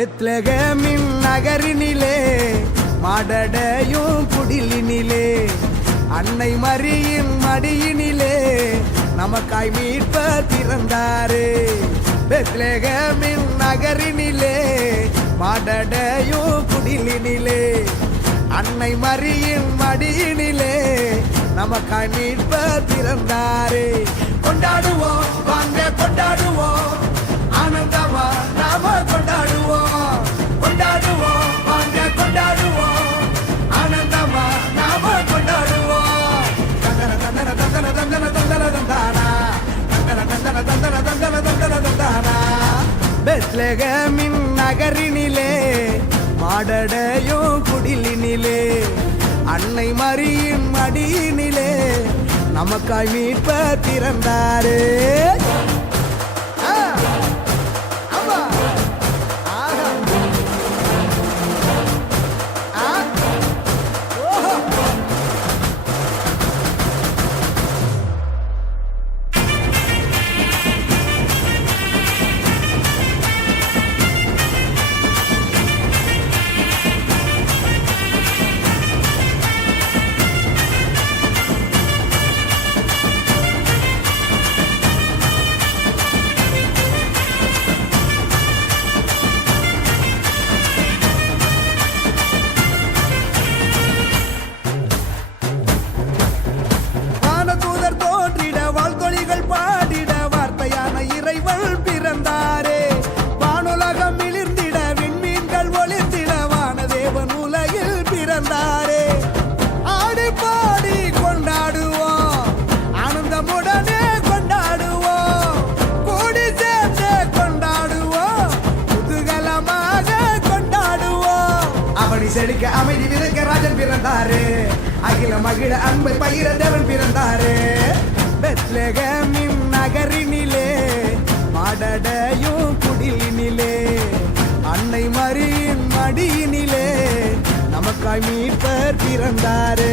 பெத்லகேமின் நகரினிலே மாடடையும் குடிலினிலே அன்னை மரியின் மடியினிலே நமக்காய் மீட்பர் பிறந்தாரே. பெத்லகேமின் நகரினிலே மாடடையும் குடிலினிலே அன்னை மரியின் மடியினிலே நமக்காய் மீட்பர் பிறந்தாரே. கொண்டாடுவோம் வாங்க கொண்டாடுவோம், ஆனந்தமா நாம கொண்டாடுவோம். கொண்டாடுவோம் வாங்க கொண்டாடுவோம், ஆனந்தமா நாம கொண்டாடுவோம். தந்தன தந்தன தந்தன தந்தன தந்தன தந்தானா, தந்தன தந்தன தந்தன தந்தன தந்தன தந்தானா. பெத்லகேமின் நகரினிலே மாடடையும் குடிலினிலே அன்னை மரியின் மடியினிலே நமக்காய் மீட்பர் பிறந்தாரே. செழிக்க அமைதி விதைக்க ராஜன் பிறந்தாரே, அகில மகிழ அன்பை பகிர தேவன் பிறந்தாரே. பெத்லகேமின் நகரினிலே மாடடையும் குடிலினிலே அன்னை மரியின் மடியினிலே நமக்காய் மீட்பர் பிறந்தாரே.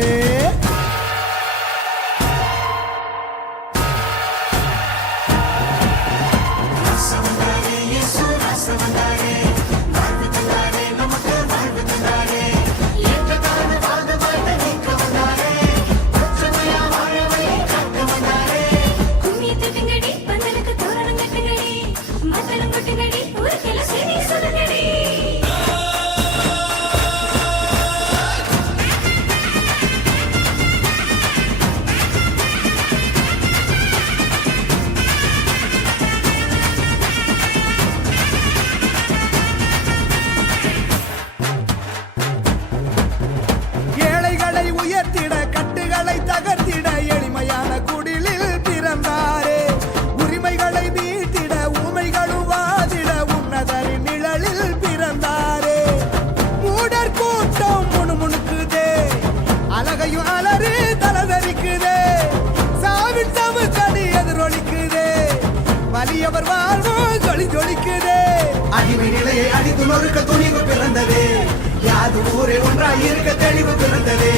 வலியவர் வாழ்வோ ஜொலி ஜொலிக்குதே, அடிமை நிலையை அடித்து நொறுக்க துணிவு பிறந்ததே, யாது ஊரே ஒன்றாய் இருக்க தெளிவு பிறந்ததே.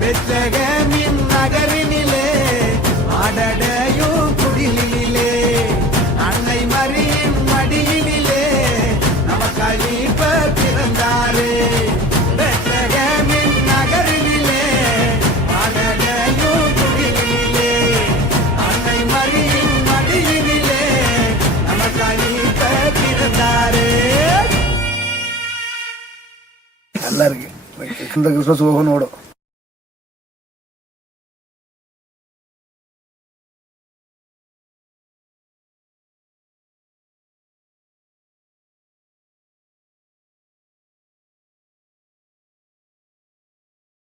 பெத்லகேமின் நகரினிலே ஆடடையும் குடிலினிலே அன்னை மரியின் மடியினிலே நமக்காய் மீட்பர் பிறந்தாரே. பெத்லகேமின் நகரினிலே ஆடடையும் குடிலினிலே அன்னை மரியின் மடியினிலே நமக்காய் மீட்பர் பிறந்தாரே. நல்லா இருக்கு. இந்த கிறிஸ்மஸ் ஓகன் ஓடும்.